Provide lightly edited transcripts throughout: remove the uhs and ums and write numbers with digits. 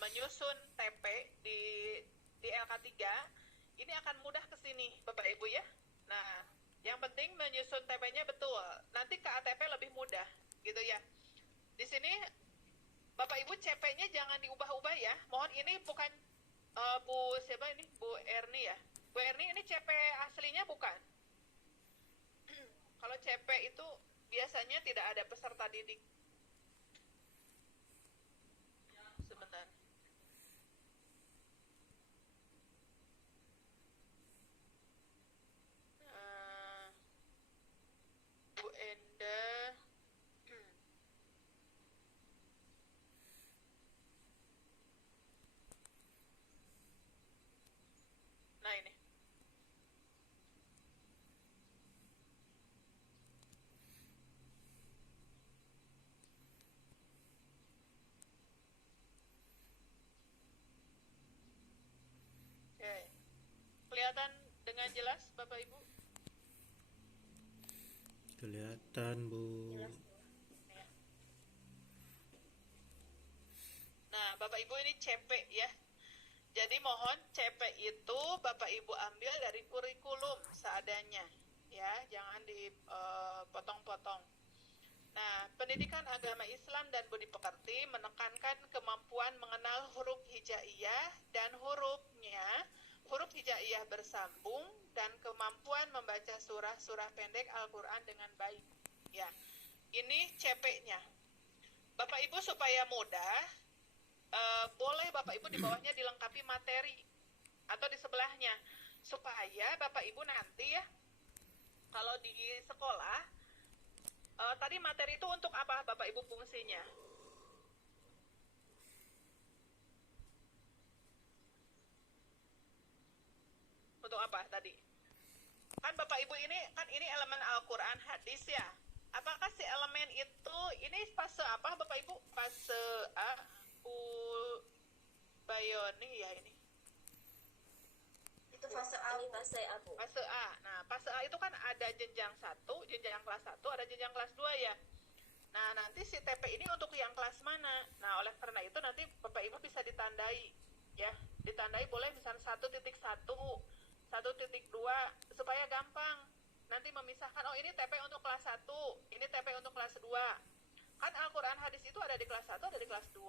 menyusun TP di LK3, ini akan mudah ke sini Bapak Ibu ya. Nah, yang penting menyusun TP-nya betul. Nanti ke ATP lebih mudah gitu ya. Di sini Bapak Ibu CP-nya jangan diubah-ubah ya. Mohon ini bukan Bu siapa ini? Bu Erni ya. Bu Erni ini CP aslinya bukan. Kalau CP itu biasanya tidak ada peserta didik. Sebentar. Bu Enda. Nah ini. Oke. Kelihatan dengan jelas Bapak Ibu? Kelihatan, Bu. Jelas. Ya. Nah, Bapak Ibu ini CP ya. Jadi mohon CP itu Bapak Ibu ambil dari kurikulum seadanya ya, jangan dipotong-potong. Nah, pendidikan agama Islam dan budi pekerti menekankan kemampuan mengenal huruf hijaiyah dan huruf hijaiyah bersambung dan kemampuan membaca surah-surah pendek Al-Quran dengan baik. Ya, ini CP-nya. Bapak Ibu supaya mudah, boleh Bapak Ibu di bawahnya dilengkapi materi atau di sebelahnya supaya Bapak Ibu nanti ya kalau di sekolah tadi materi itu untuk apa Bapak Ibu fungsinya? Untuk apa tadi? Kan Bapak Ibu ini elemen Al-Quran hadis ya. Apakah si elemen itu ini fase apa Bapak Ibu? Fase A, Bayoni ya ini. Itu fase A. Ini fase A, Bu. Fase A. Nah, fase A itu kan ada jenjang 1, jenjang kelas 1, ada jenjang kelas 2 ya. Nah, nanti si TP ini untuk yang kelas mana? Nah, oleh karena itu nanti Bapak Ibu bisa ditandai ya. Ditandai boleh misalnya 1.1, 1.2 supaya gampang. Nanti memisahkan, oh ini TP untuk kelas 1, ini TP untuk kelas 2. Kan Al-Quran hadis itu ada di kelas 1, ada di kelas 2.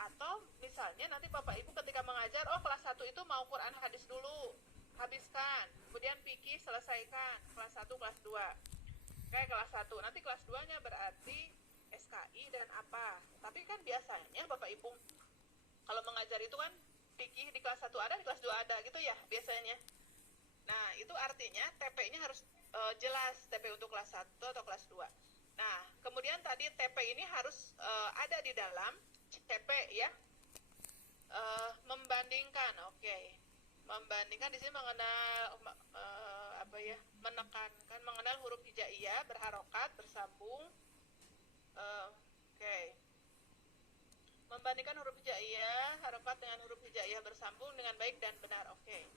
Atau misalnya nanti Bapak Ibu ketika mengajar, oh kelas 1 itu mau Quran hadis dulu, habiskan. Kemudian fikih selesaikan, kelas 1, kelas 2. Kayak kelas 1, nanti kelas 2-nya berarti SKI dan apa. Tapi kan biasanya Bapak Ibu kalau mengajar itu kan fikih di kelas 1 ada, di kelas 2 ada gitu ya biasanya. Nah, itu artinya TP-nya harus jelas, TP untuk kelas 1 atau kelas 2. Nah, kemudian tadi TP ini harus ada di dalam TP ya. Membandingkan, oke. Membandingkan di sini mengenal menekankan mengenal huruf hijaiyah berharokat bersambung. Oke. Membandingkan huruf hijaiyah harokat dengan huruf hijaiyah bersambung dengan baik dan benar. Oke.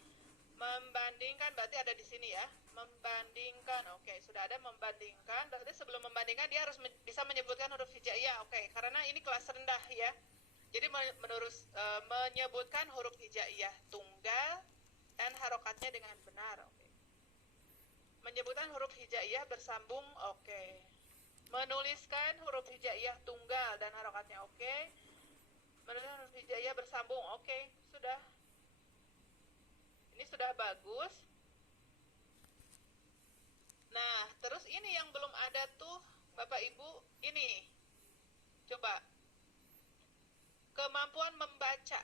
Membandingkan berarti ada di sini ya. Membandingkan, oke, sudah ada membandingkan. Berarti sebelum membandingkan dia harus bisa menyebutkan huruf hijaiyah. Oke, karena ini kelas rendah ya. Jadi menyebutkan huruf hijaiyah tunggal dan harokatnya dengan benar. Oke. Menyebutkan huruf hijaiyah bersambung. Oke. Menuliskan huruf hijaiyah tunggal dan harokatnya. Oke. Menuliskan huruf hijaiyah bersambung. Oke, sudah. Ini sudah bagus. Nah, terus ini yang belum ada tuh Bapak Ibu, ini. Coba. Kemampuan membaca.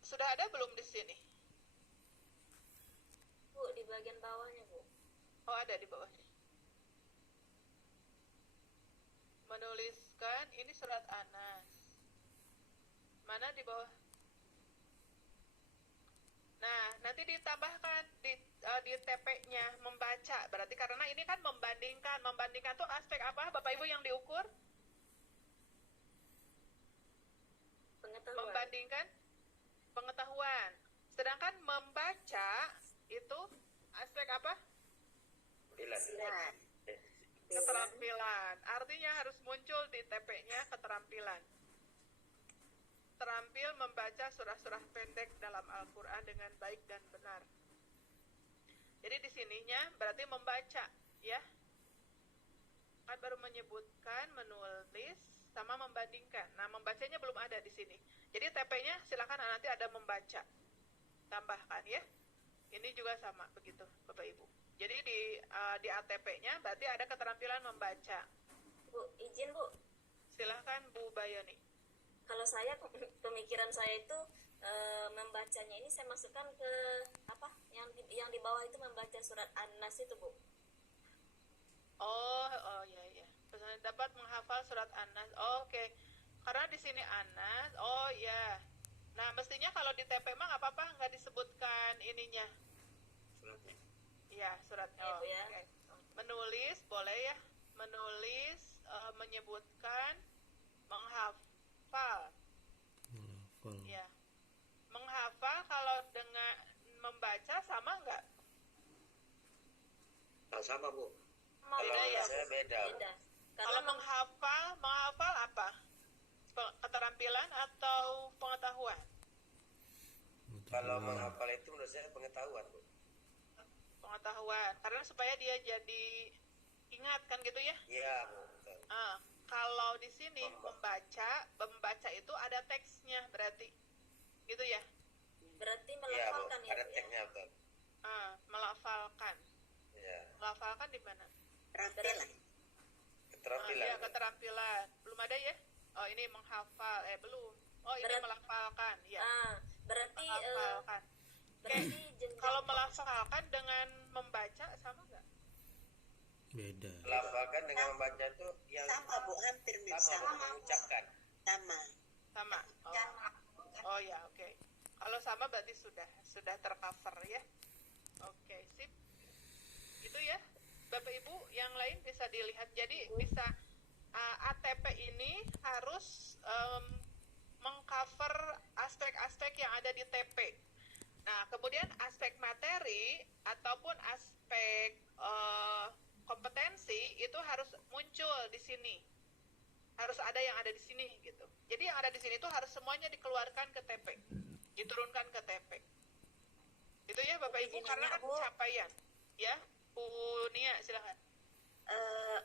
Sudah ada belum di sini? Bu, di bagian bawahnya, Bu. Oh, ada di bawahnya. Menuliskan, ini surat Anas. Mana di bawah? Nah, nanti ditambahkan di TP-nya membaca. Berarti karena ini kan membandingkan. Membandingkan tuh aspek apa Bapak Ibu yang diukur? Pengetahuan. Membandingkan pengetahuan. Sedangkan membaca itu aspek apa? Keterampilan. Artinya harus muncul di TP-nya keterampilan. terampil membaca surah-surah pendek dalam Al-Quran dengan baik dan benar. Jadi di sininya berarti membaca, ya. Kan baru menyebutkan menulis sama membandingkan. Nah, membacanya belum ada di sini. Jadi TP-nya silakan nanti ada membaca. Tambahkan ya. Ini juga sama begitu, Bapak Ibu. Jadi di ATP-nya berarti ada keterampilan membaca. Bu, izin Bu. Silahkan Bu Bayoni. Kalau saya pemikiran saya itu membacanya ini saya masukkan ke apa? Yang di bawah itu membaca surat An-Nas itu, Bu. Oh ya. Pesan dapat menghafal surat An-Nas. Oh, oke. Karena di sini An-Nas. Oh ya. Nah, mestinya kalau di TP mah nggak apa-apa, nggak disebutkan ininya. Suratnya. Iya, suratnya. Ya, Oh, Bu, ya. oke. Menulis boleh ya. Menulis, menyebutkan, menghafal. Menghafal. Ya. Menghafal kalau dengan membaca sama nggak? Tak sama, Bu. Mau Beda ya? Saya beda. Beda. Kalau Karena menghafal apa? Keterampilan atau pengetahuan? Kalau menghafal itu menurut saya pengetahuan, Bu. Pengetahuan. Karena supaya dia jadi ingat kan gitu ya? Iya, Bu. Betul. Kalau di sini membaca itu ada teksnya berarti, gitu ya? berarti Iya, Bu. melafalkan ya, Ada Bu, ya. teksnya, betul. Melafalkan. Iya. Melafalkan di mana? Keterampilan. Keterampilan. Iya, keterampilan. Belum ada ya? Oh, ini menghafal. Belum. Oh, ini melafalkan. Ya. Berarti Melafalkan. berarti jenjang Kalau melafalkan dengan membaca sama nggak? Beda. Melafalkan dengan membaca itu yang Sama Bu, hampir mirip sama, sama. mengucapkan. Sama. Sama. Oh ya, oke. Kalau sama berarti sudah tercover ya. Oke, sip. Itu ya. Bapak Ibu yang lain bisa dilihat. Jadi bisa ATP ini harus mengcover aspek-aspek yang ada di TP. Nah, kemudian aspek materi ataupun aspek kompetensi itu harus muncul di sini. Harus ada yang ada di sini gitu. Jadi yang ada di sini itu harus semuanya dikeluarkan ke TP, diturunkan ke TP. Itu ya Bapak Ibu, karena kan capaian. Ya, Bu Nia silakan.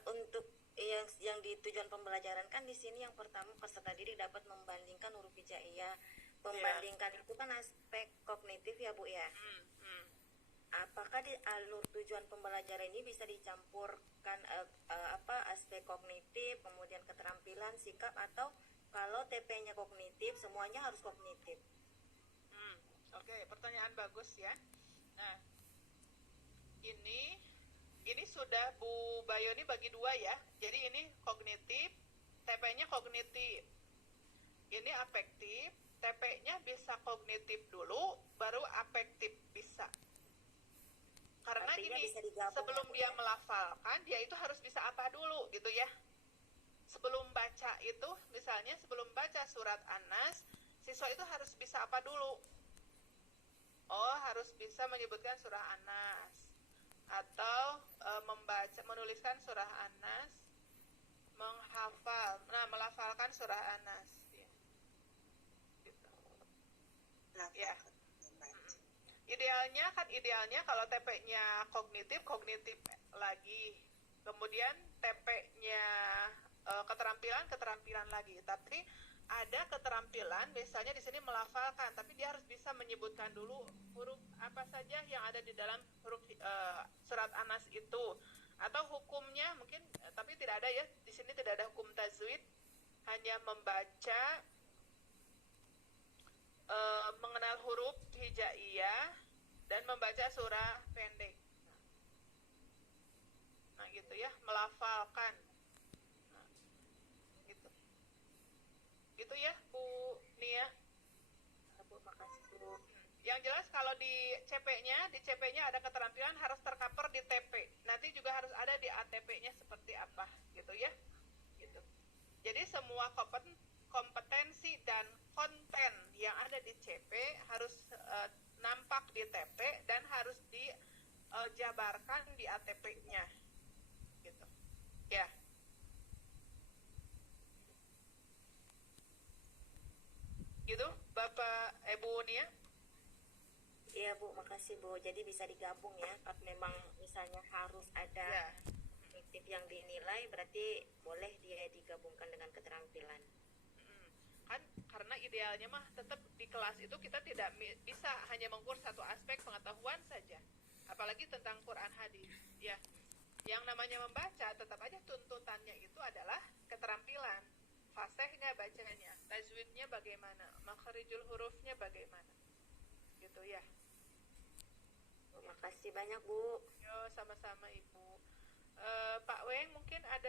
Untuk yang di tujuan pembelajaran kan di sini yang pertama peserta didik dapat membandingkan huruf hijaiyah. Membandingkan itu kan aspek kognitif ya Bu ya. Apakah di alur tujuan pembelajaran ini bisa dicampurkan aspek kognitif, kemudian keterampilan, sikap, atau kalau TP-nya kognitif semuanya harus kognitif? Oke, pertanyaan bagus ya. Nah, ini sudah Bu Bayoni bagi dua ya. Jadi ini kognitif, TP-nya kognitif. Ini afektif, TP-nya bisa kognitif dulu, baru afektif bisa. Karena Artinya gini, bisa digabung, sebelum ya, Bu, dia ya? melafalkan, dia itu harus bisa apa dulu gitu ya. Sebelum baca itu, misalnya sebelum baca surat An-Nas, siswa itu harus bisa apa dulu? Oh, harus bisa menyebutkan surah An-Nas. Atau menuliskan surah An-Nas, menghafal, melafalkan surah An-Nas. Ya. Gitu. Ya. Idealnya kalau TP-nya kognitif lagi. Kemudian TP-nya keterampilan lagi. Tapi ada keterampilan, misalnya di sini melafalkan, tapi dia harus bisa menyebutkan dulu huruf apa saja yang ada di dalam huruf surat An-Nas itu. Atau hukumnya mungkin, tapi tidak ada ya. Di sini tidak ada hukum tajwid, hanya membaca, mengenal huruf hijaiyah dan membaca surah pendek. Nah, gitu ya, melafalkan. Nah, gitu. Gitu ya, Bu Nia. Bu, makasih Bu. Yang jelas kalau di CP-nya ada keterampilan harus tercover di TP. Nanti juga harus ada di ATP-nya seperti apa, gitu ya. Gitu. Jadi semua kompetensi dan konten yang ada di CP harus nampak di TP dan harus dijabarkan di ATP-nya. Gitu. Ya. Gitu, Bapak Ibu Nia? Iya Bu, makasih Bu. Jadi bisa digabung ya. Kalau memang misalnya harus ada Ya. kognitif yang dinilai, berarti boleh dia digabungkan dengan keterampilan. Kan karena idealnya mah tetap di kelas itu kita tidak bisa hanya mengukur satu aspek pengetahuan saja, apalagi tentang Quran hadis ya. Yang namanya membaca tetap aja tuntutannya itu adalah keterampilan, fasih nggak bacanya, tajwidnya bagaimana, makharijul hurufnya bagaimana, gitu ya. Makasih banyak Bu. Yo, sama-sama Ibu. Pak Weng mungkin ada